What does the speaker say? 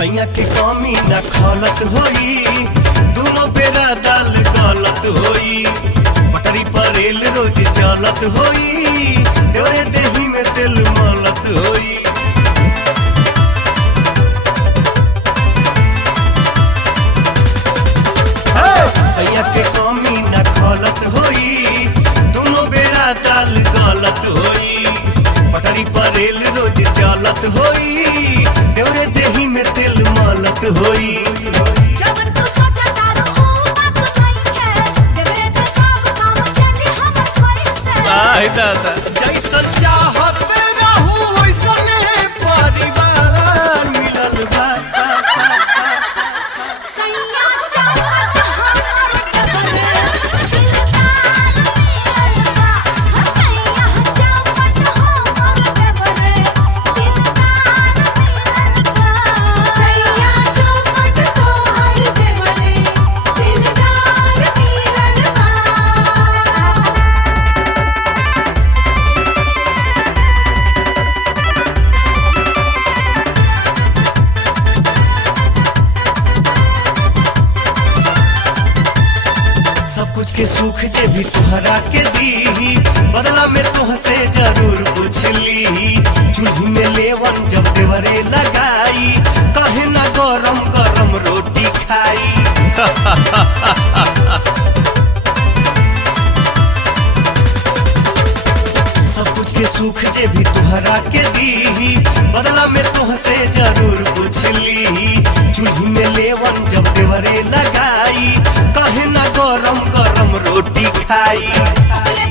सैया के कमी न खलत होई, दोनों बेरा दाल गलत होई, पटरी पर रेल रोज चलत होई, देवरे देही में तेल मलत होई। सैया के कमी न खलत होई, दोनों बेरा दाल गलत होई, पटरी पर रेल रोज चलत होई, देवरे देही में तेल मलत होई। जवन तू सोचा तारो ऊ बात नहीं है, देवरे से सब काम चली हमर पैसे। आय दादा जैसन चाहत रहू वैसने परिवार मिलल बा। सैया चाहत हमर देवरे दिलदार मिलल बा। सैया चाहत हमर देवरे दिलदार मिलल बा। सैया चाहत तोहर देवरे दिलदार मिलल बा। सब कुछ के सुख जे भी तुहरा के दी, बदला में तुहसे जरूर कुछ ली। चूल्ही में लेवन जब देवरे लगाई, कहे ना गरम गरम रोटी खाई। सब कुछ के सुख जे भी तुहरा के दी, बदला में तुहसे जरूर कुछ ली। चूल्ही में लेवन जब देवरे लगाई, कहे ना गरम गरम रोटी खाई। अपने